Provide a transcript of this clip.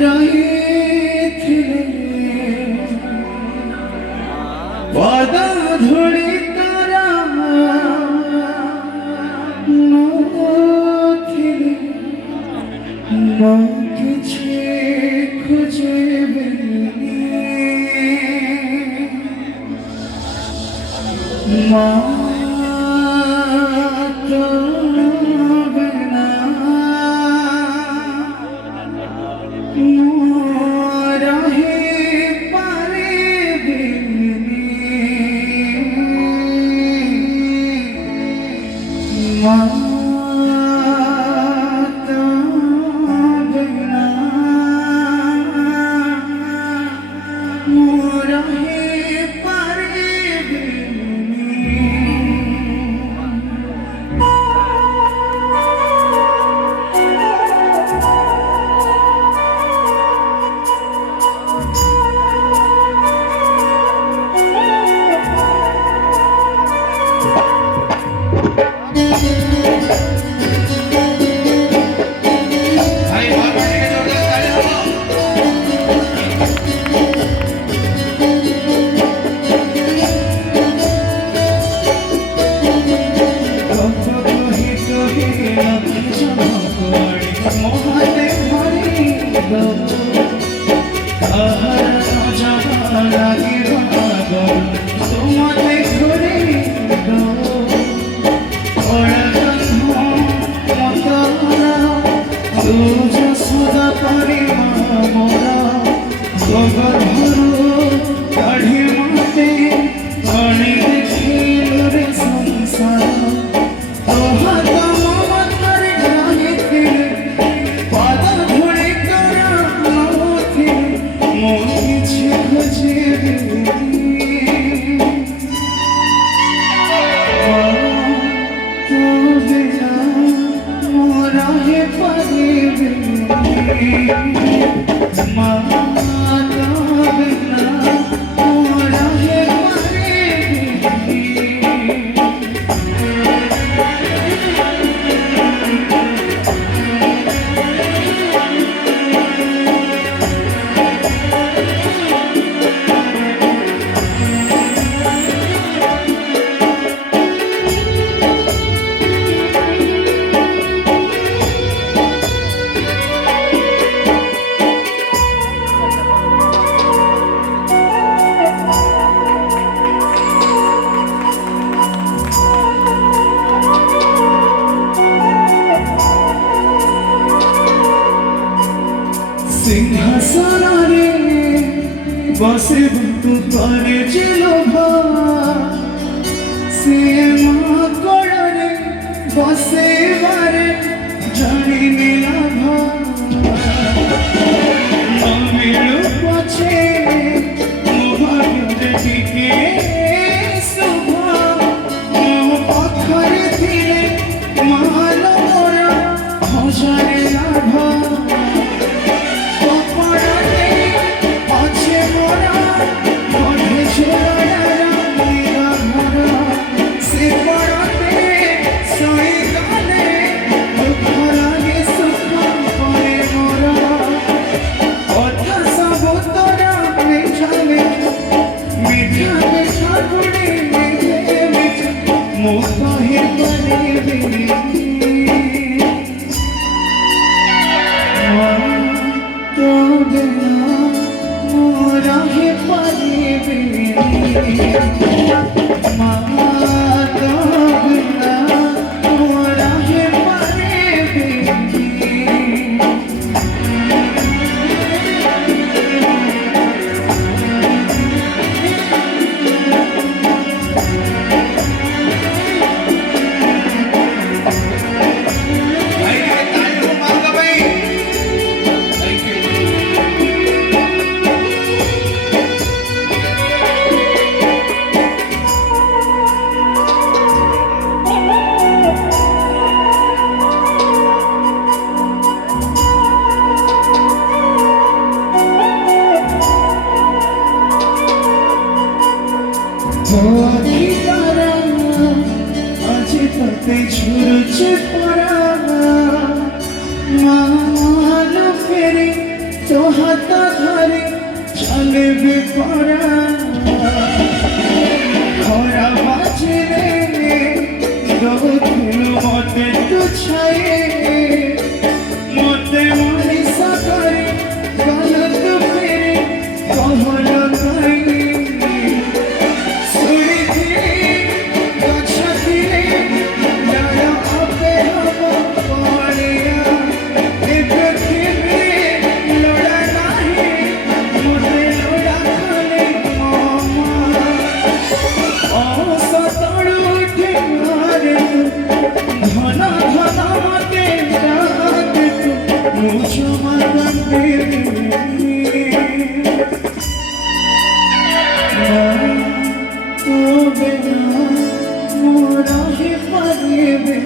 ରହିଥିଲେ ପଦ ଧୂଳି ତୋର ନଥିଲେ ମୋ କିଛି ଖୋଜିବିନି ମା ତୋ ବିନା ମୁଁ ରହିପାରିବିନି ମା ତୋ ବିନା ମୁଁ সিংহাসনে বসে তু করে যে লোভা সে মা কোড়ে বসে বারে জানি নিলাভা মিলু পছে মো ভাগ্যে টিকে শুভ মো পাখরে ଥିଲେ মালো মোরা হজারে লাভা ঝুরছে পড়া মাল ফেরে তো लेबे परा खरा बाजले दोथिल मते तू छाए मते मनीष करे गलत फेरे कहल कई सुरी थी गछ थिले डाल आपे हम पड़िया ए पृथ्वी लड़ा नाही मुझे लड़ा खाले मामा असतड़ उठे मारे धन धन मते रात तू मुझो मन तेरे तो बिना मोरा ही परिबे